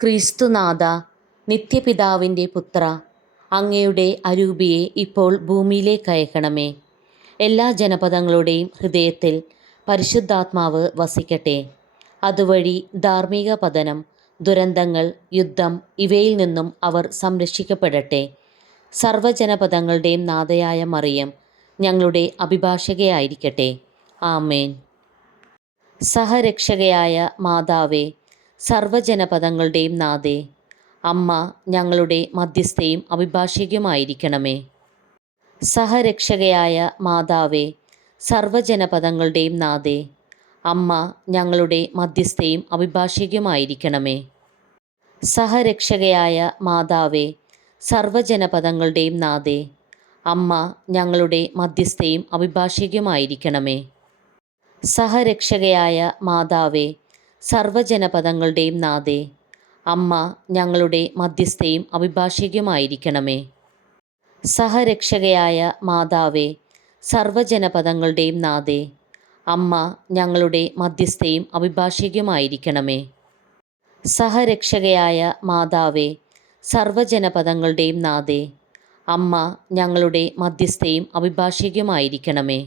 ക്രിസ്തുനാഥ, നിത്യപിതാവിൻ്റെ പുത്ര, അങ്ങയുടെ അരൂപിയെ ഇപ്പോൾ ഭൂമിയിലേക്ക് അയക്കണമേ. എല്ലാ ജനപദങ്ങളുടെയും ഹൃദയത്തിൽ പരിശുദ്ധാത്മാവ് വസിക്കട്ടെ. അതുവഴി ധാർമ്മിക പതനം, ദുരന്തങ്ങൾ, യുദ്ധം ഇവയിൽ നിന്നും അവർ സംരക്ഷിക്കപ്പെടട്ടെ. സർവ്വജനപദങ്ങളുടെയും നാഥയായ മറിയം ഞങ്ങളുടെ അഭിഭാഷകയായിരിക്കട്ടെ. ആമേൻ. സഹരക്ഷകയായ മാതാവേ, സർവ്വജനപദങ്ങളുടെയും നാഥേ, അമ്മ ഞങ്ങളുടെ മധ്യസ്ഥയും അഭിഭാഷകയുമായിരിക്കണമേ. സഹരക്ഷകയായ മാതാവേ, സർവ്വജനപദങ്ങളുടെയും നാഥേ, അമ്മ ഞങ്ങളുടെ മധ്യസ്ഥയും അഭിഭാഷകയുമായിരിക്കണമേ. സഹരക്ഷകയായ മാതാവേ, സർവ്വജനപദങ്ങളുടെയും നാഥേ, അമ്മ ഞങ്ങളുടെ മധ്യസ്ഥയും അഭിഭാഷകയുമായിരിക്കണമേ. സഹരക്ഷകയായ മാതാവേ, സർവ്വജനപദങ്ങളുടെയും നാഥേ, അമ്മ ഞങ്ങളുടെ മധ്യസ്ഥയും അഭിഭാഷകയുമായിരിക്കണമേ. സഹരക്ഷകയായ മാതാവേ, സർവ്വജനപദങ്ങളുടെയും നാഥേ, അമ്മ ഞങ്ങളുടെ മധ്യസ്ഥയും അഭിഭാഷകയുമായിരിക്കണമേ. സഹരക്ഷകയായ മാതാവേ, സർവ്വജനപദങ്ങളുടെയും നാഥേ, അമ്മ ഞങ്ങളുടെ മധ്യസ്ഥയും അഭിഭാഷകയുമായിരിക്കണമേ.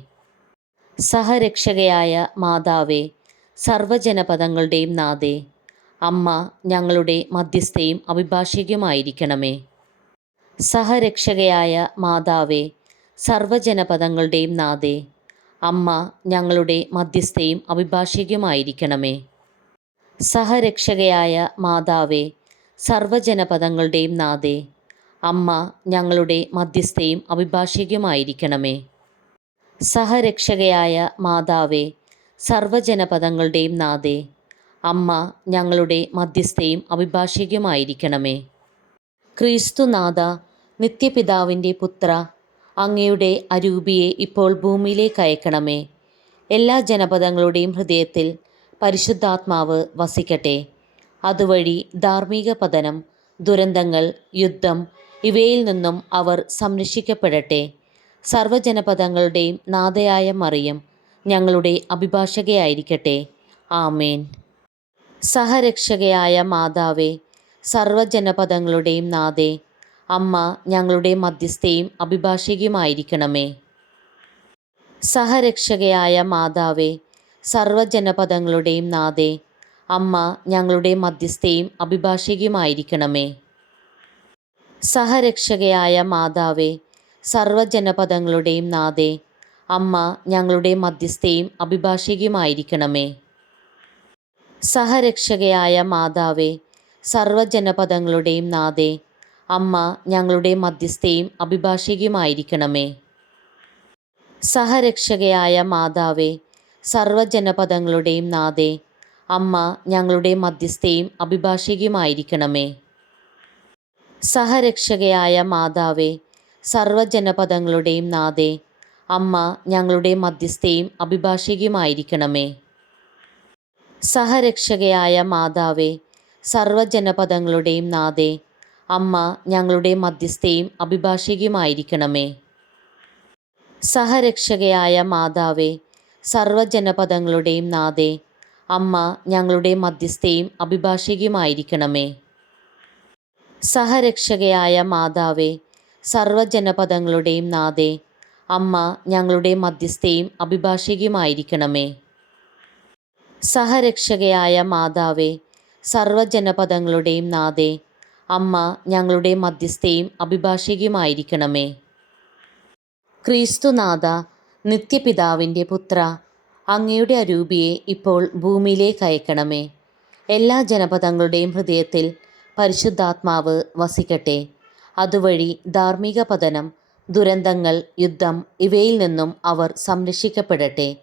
സഹരക്ഷകയായ മാതാവേ, സർവ്വജനപദങ്ങളുടെയും നാഥേ, അമ്മ ഞങ്ങളുടെ മധ്യസ്ഥയും അഭിഭാഷകയുമായിരിക്കണമേ. സഹരക്ഷകയായ മാതാവേ, സർവ്വജനപദങ്ങളുടെയും നാഥേ, അമ്മ ഞങ്ങളുടെ മധ്യസ്ഥയും അഭിഭാഷകയുമായിരിക്കണമേ. സഹരക്ഷകയായ മാതാവേ, സർവ്വജനപദങ്ങളുടെയും നാഥേ, അമ്മ ഞങ്ങളുടെ മധ്യസ്ഥയും അഭിഭാഷകയുമായിരിക്കണമേ. സഹരക്ഷകയായ മാതാവേ, സർവ്വജനപദങ്ങളുടെയും നാഥേ, അമ്മ ഞങ്ങളുടെ മധ്യസ്ഥയും അഭിഭാഷകയുമായിരിക്കണമേ. ക്രിസ്തുനാഥ, നിത്യപിതാവിൻ്റെ പുത്ര, അങ്ങയുടെ അരൂപിയെ ഇപ്പോൾ ഭൂമിയിലേക്ക് അയക്കണമേ. എല്ലാ ജനപദങ്ങളുടെയും ഹൃദയത്തിൽ പരിശുദ്ധാത്മാവ് വസിക്കട്ടെ. അതുവഴി ധാർമ്മിക പതനം, ദുരന്തങ്ങൾ, യുദ്ധം ഇവയിൽ നിന്നും അവർ സംരക്ഷിക്കപ്പെടട്ടെ. സർവ്വജനപദങ്ങളുടെയും നാഥയായ മറിയം ഞങ്ങളുടെ അഭിഭാഷകയായിരിക്കട്ടെ. ആമേൻ. സഹരക്ഷകയായ മാതാവേ, സർവ്വജനപദങ്ങളുടെയും നാഥേ, അമ്മ ഞങ്ങളുടെ മധ്യസ്ഥയും അഭിഭാഷകയുമായിരിക്കണമേ. സഹരക്ഷകയായ മാതാവേ, സർവ്വജനപദങ്ങളുടെയും നാഥേ, അമ്മ ഞങ്ങളുടെ മധ്യസ്ഥയും അഭിഭാഷകയുമായിരിക്കണമേ. സഹരക്ഷകയായ മാതാവേ, സർവ്വജനപദങ്ങളുടെയും നാഥേ, അമ്മ ഞങ്ങളുടെ മധ്യസ്ഥയും അഭിഭാഷകയുമായിരിക്കണമേ. സഹരക്ഷകയായ മാതാവേ, സർവ്വജനപദങ്ങളുടെയും നാഥേ, അമ്മ ഞങ്ങളുടെ മധ്യസ്ഥയും അഭിഭാഷകയുമായിരിക്കണമേ. സഹരക്ഷകയായ മാതാവേ, സർവ്വജനപദങ്ങളുടെയും നാഥേ, അമ്മ ഞങ്ങളുടെ മധ്യസ്ഥയും അഭിഭാഷകയുമായിരിക്കണമേ. സഹരക്ഷകയായ മാതാവേ, സർവ്വജനപദങ്ങളുടെയും നാഥേ, അമ്മ ഞങ്ങളുടെ മധ്യസ്ഥയും അഭിഭാഷകയുമായിരിക്കണമേ. സഹരക്ഷകയായ മാതാവേ, സർവ്വജനപദങ്ങളുടെയും നാഥേ, അമ്മ ഞങ്ങളുടെ മധ്യസ്ഥയും അഭിഭാഷകയുമായിരിക്കണമേ. സഹരക്ഷകയായ മാതാവേ, സർവ്വജനപദങ്ങളുടെയും നാഥേ, അമ്മ ഞങ്ങളുടെ മധ്യസ്ഥയും അഭിഭാഷകയുമായിരിക്കണമേ. സഹരക്ഷകയായ മാതാവേ, സർവ്വജനപദങ്ങളുടെയും നാഥേ, അമ്മ ഞങ്ങളുടെ മധ്യസ്ഥയും അഭിഭാഷകയുമായിരിക്കണമേ. സഹരക്ഷകയായ മാതാവേ, സർവ്വജനപദങ്ങളുടെയും നാഥേ, അമ്മ ഞങ്ങളുടെ മധ്യസ്ഥയും അഭിഭാഷകയുമായിരിക്കണമേ. ക്രിസ്തുനാഥ, നിത്യപിതാവിൻ്റെ പുത്ര, അങ്ങയുടെ അരൂപിയെ ഇപ്പോൾ ഭൂമിയിലേക്ക് അയക്കണമേ. എല്ലാ ജനപദങ്ങളുടെയും ഹൃദയത്തിൽ പരിശുദ്ധാത്മാവ് വസിക്കട്ടെ. അതുവഴി ധാർമ്മിക പതനം, ദുരന്തങ്ങൾ, യുദ്ധം ഇവയിൽ നിന്നും അവർ സംരക്ഷിക്കപ്പെടട്ടെ.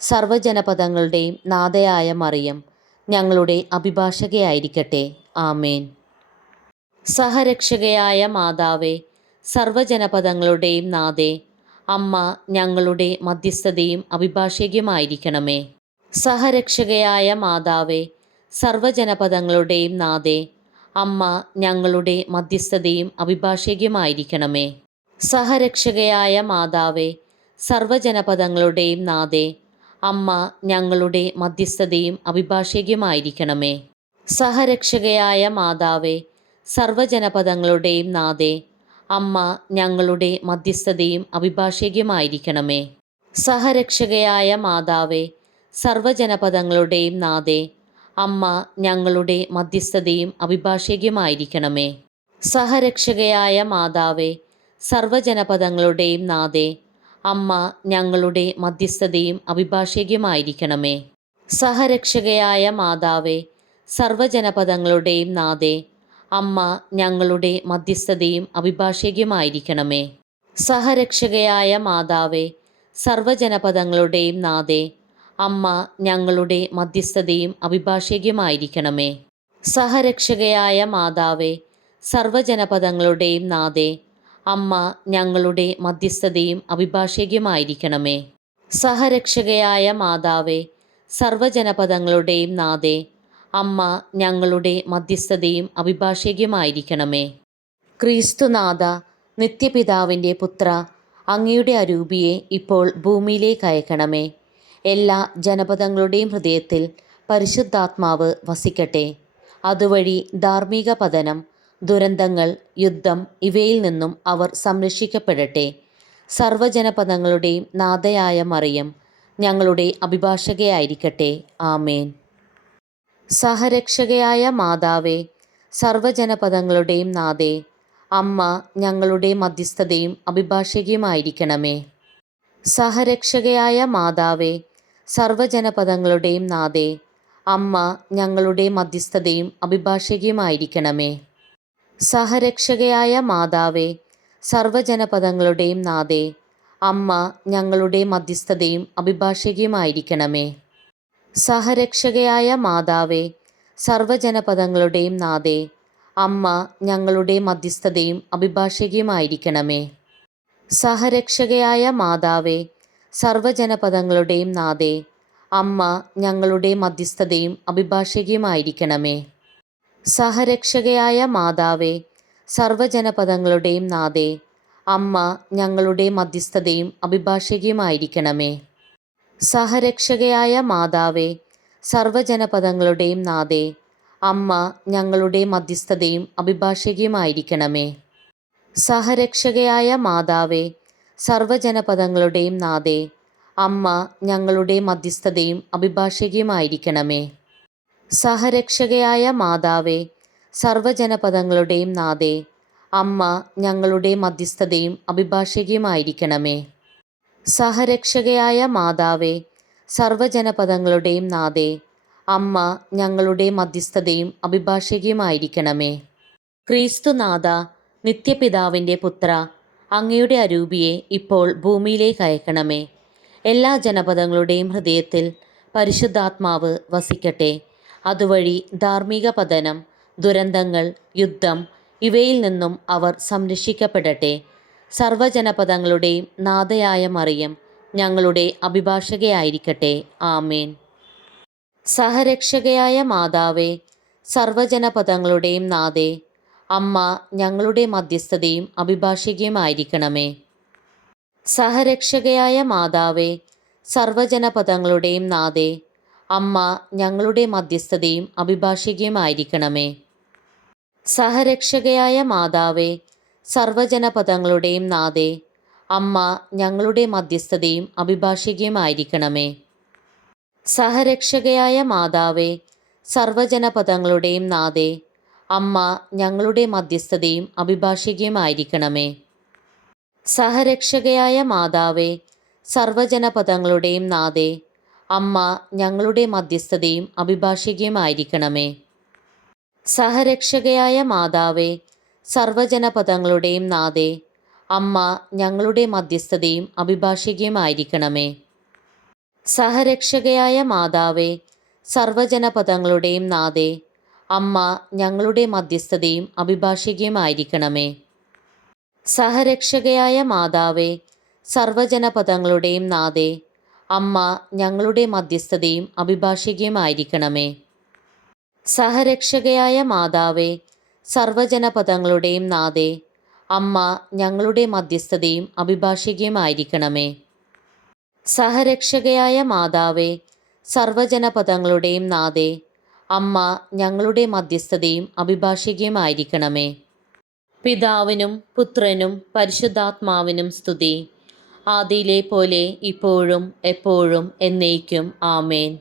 സർവ്വജനപദങ്ങളുടെയും നാഥയായ മറിയം ഞങ്ങളുടെ അഭിഭാഷകയായിരിക്കട്ടെ. ആമേൻ. സഹരക്ഷകയായ മാതാവേ, സർവ്വജനപദങ്ങളുടെയും നാഥേ, അമ്മ ഞങ്ങളുടെ മധ്യസ്ഥതയും അഭിഭാഷകയുമായിരിക്കണമേ. സഹരക്ഷകയായ മാതാവേ, സർവ്വജനപദങ്ങളുടെയും നാഥേ, അമ്മ ഞങ്ങളുടെ മധ്യസ്ഥതയും അഭിഭാഷകയുമായിരിക്കണമേ. സഹരക്ഷകയായ മാതാവേ, സർവ്വജനപദങ്ങളുടെയും നാഥേ, അമ്മ ഞങ്ങളുടെ മധ്യസ്ഥതയും അഭിഭാഷകയുമായിരിക്കണമേ. സഹരക്ഷകയായ മാതാവേ, സർവജനപദങ്ങളുടെയും നാഥേ, അമ്മ ഞങ്ങളുടെ മധ്യസ്ഥതയും അഭിഭാഷകയുമായിരിക്കണമേ. സഹരക്ഷകയായ മാതാവേ, സർവജനപദങ്ങളുടെയും നാഥേ, അമ്മ ഞങ്ങളുടെ മധ്യസ്ഥതയും അഭിഭാഷകയുമായിരിക്കണമേ. സഹരക്ഷകയായ മാതാവേ, സർവജനപദങ്ങളുടെയും നാഥേ, അമ്മ ഞങ്ങളുടെ മധ്യസ്ഥതയും അഭിഭാഷകയുമായിരിക്കണമേ. സഹരക്ഷകയായ മാതാവേ, സർവജനപദങ്ങളുടെയും നാഥേ, അമ്മ ഞങ്ങളുടെ മധ്യസ്ഥതയും അഭിഭാഷകയുമായിരിക്കണമേ. സഹരക്ഷകയായ മാതാവേ, സർവജനപദങ്ങളുടെയും നാഥേ, അമ്മ ഞങ്ങളുടെ മധ്യസ്ഥതയും അഭിഭാഷകയുമായിരിക്കണമേ. സഹരക്ഷകയായ മാതാവേ, സർവജനപദങ്ങളുടെയും നാഥേ, അമ്മ ഞങ്ങളുടെ മധ്യസ്ഥതയും അഭിഭാഷകയുമായിരിക്കണമേ. സഹരക്ഷകയായ മാതാവേ, സർവജനപദങ്ങളുടെയും നാഥേ, അമ്മ ഞങ്ങളുടെ മധ്യസ്ഥതയും അഭിഭാഷകയുമായിരിക്കണമേ. ക്രിസ്തുനാഥ, നിത്യപിതാവിൻ്റെ പുത്ര, അങ്ങയുടെ അരൂപിയെ ഇപ്പോൾ ഭൂമിയിലേക്ക് അയക്കണമേ. എല്ലാ ജനപദങ്ങളുടെയും ഹൃദയത്തിൽ പരിശുദ്ധാത്മാവ് വസിക്കട്ടെ. അതുവഴി ധാർമ്മിക പതനം, ദുരന്തങ്ങൾ, യുദ്ധം ഇവയിൽ നിന്നും അവർ സംരക്ഷിക്കപ്പെടട്ടെ. സർവജനപദങ്ങളുടെയും നാഥയായ മറിയം ഞങ്ങളുടെ അഭിഭാഷകയായിരിക്കട്ടെ. ആമേൻ. സഹരക്ഷകയായ മാതാവേ, സർവജനപദങ്ങളുടെയും നാഥേ, അമ്മ ഞങ്ങളുടെ മധ്യസ്ഥതയും അഭിഭാഷകയുമായിരിക്കണമേ. സഹരക്ഷകയായ മാതാവേ, സർവജനപദങ്ങളുടെയും നാഥേ, അമ്മ ഞങ്ങളുടെ മധ്യസ്ഥതയും അഭിഭാഷകയുമായിരിക്കണമേ. സഹരക്ഷകയായ മാതാവേ, സർവജനപദങ്ങളുടെയും നാഥേ, അമ്മ ഞങ്ങളുടെ മധ്യസ്ഥതയും അഭിഭാഷകയുമായിരിക്കണമേ. സഹരക്ഷകയായ മാതാവേ, സർവജനപദങ്ങളുടെയും നാഥേ, അമ്മ ഞങ്ങളുടെ മധ്യസ്ഥതയും അഭിഭാഷകയുമായിരിക്കണമേ. സഹരക്ഷകയായ മാതാവേ, സർവജനപദങ്ങളുടെയും നാഥേ, അമ്മ ഞങ്ങളുടെ മധ്യസ്ഥതയും അഭിഭാഷകയുമായിരിക്കണമേ. സഹരക്ഷകയായ മാതാവേ, സർവജനപദങ്ങളുടെയും നാഥേ, അമ്മ ഞങ്ങളുടെ മധ്യസ്ഥതയും അഭിഭാഷകയുമായിരിക്കണമേ. സഹരക്ഷകയായ മാതാവേ, സർവജനപദങ്ങളുടെയും നാഥേ, അമ്മ ഞങ്ങളുടെ മധ്യസ്ഥതയും അഭിഭാഷകയുമായിരിക്കണമേ. സഹരക്ഷകയായ മാതാവേ, സർവജനപദങ്ങളുടെയും നാഥേ, അമ്മ ഞങ്ങളുടെ മധ്യസ്ഥതയും അഭിഭാഷകയുമായിരിക്കണമേ. സഹരക്ഷകയായ മാതാവേ, സർവജനപദങ്ങളുടെയും നാഥേ, അമ്മ ഞങ്ങളുടെ മധ്യസ്ഥതയും അഭിഭാഷകയുമായിരിക്കണമേ. സഹരക്ഷകയായ മാതാവേ, സർവജനപദങ്ങളുടെയും നാഥേ, അമ്മ ഞങ്ങളുടെ മധ്യസ്ഥതയും അഭിഭാഷകയുമായിരിക്കണമേ. ക്രിസ്തുനാഥ, നിത്യപിതാവിൻ്റെ പുത്ര, അങ്ങയുടെ അരൂപിയെ ഇപ്പോൾ ഭൂമിയിലേക്ക് അയക്കണമേ. എല്ലാ ജനപദങ്ങളുടെയും ഹൃദയത്തിൽ പരിശുദ്ധാത്മാവ് വസിക്കട്ടെ. അതുവഴി ധാർമ്മിക പതനം, ദുരന്തങ്ങൾ, യുദ്ധം ഇവയിൽ നിന്നും അവർ സംരക്ഷിക്കപ്പെടട്ടെ. സർവജനപദങ്ങളുടെയും നാഥയായ മറിയം ഞങ്ങളുടെ അഭിഭാഷകയായിരിക്കട്ടെ. ആമേൻ. സഹരക്ഷകയായ മാതാവേ, സർവജനപദങ്ങളുടെയും നാഥേ, അമ്മ ഞങ്ങളുടെ മധ്യസ്ഥതയും അഭിഭാഷകയുമായിരിക്കണമേ. സഹരക്ഷകയായ മാതാവേ, സർവജനപദങ്ങളുടെയും നാഥേ, അമ്മ ഞങ്ങളുടെ മധ്യസ്ഥതയും അഭിഭാഷകയുമായിരിക്കണമേ. സഹരക്ഷകയായ മാതാവേ, സർവജനപദങ്ങളുടെയും നാഥേ, അമ്മ ഞങ്ങളുടെ മധ്യസ്ഥതയും അഭിഭാഷകയുമായിരിക്കണമേ. സഹരക്ഷകയായ മാതാവേ, സർവജനപദങ്ങളുടെയും നാഥേ, അമ്മ ഞങ്ങളുടെ മധ്യസ്ഥതയും അഭിഭാഷകയുമായിരിക്കണമേ. സഹരക്ഷകയായ മാതാവേ, സർവജനപദങ്ങളുടെയും നാഥേ, അമ്മ ഞങ്ങളുടെ മധ്യസ്ഥതയും അഭിഭാഷകയുമായിരിക്കണമേ. സഹരക്ഷകയായ മാതാവേ, സർവജനപദങ്ങളുടെയും നാഥേ, അമ്മ ഞങ്ങളുടെ മധ്യസ്ഥതയും അഭിഭാഷകയുമായിരിക്കണമേ. സഹരക്ഷകയായ മാതാവേ, സർവജനപദങ്ങളുടെയും നാഥേ, അമ്മ ഞങ്ങളുടെ മധ്യസ്ഥതയും അഭിഭാഷകയുമായിരിക്കണമേ. സഹരക്ഷകയായ മാതാവേ, സർവജനപദങ്ങളുടെയും നാഥേ, അമ്മ ഞങ്ങളുടെ മധ്യസ്ഥതയും അഭിഭാഷകയുമായിരിക്കണമേ. സഹരക്ഷകയായ മാതാവേ, സർവജനപദങ്ങളുടെയും നാഥേ, അമ്മ ഞങ്ങളുടെ മധ്യസ്ഥതയും അഭിഭാഷകയുമായിരിക്കണമേ. സഹരക്ഷകയായ മാതാവേ, സർവജനപദങ്ങളുടെയും നാഥേ, അമ്മ ഞങ്ങളുടെ മധ്യസ്ഥതയും അഭിഭാഷകയുമായിരിക്കണമേ. പിതാവിനും പുത്രനും പരിശുദ്ധാത്മാവിനും സ്തുതി. ആദിയിലെ പോലെ ഇപ്പോഴും എപ്പോഴും എന്നേക്കും. ആമേൻ.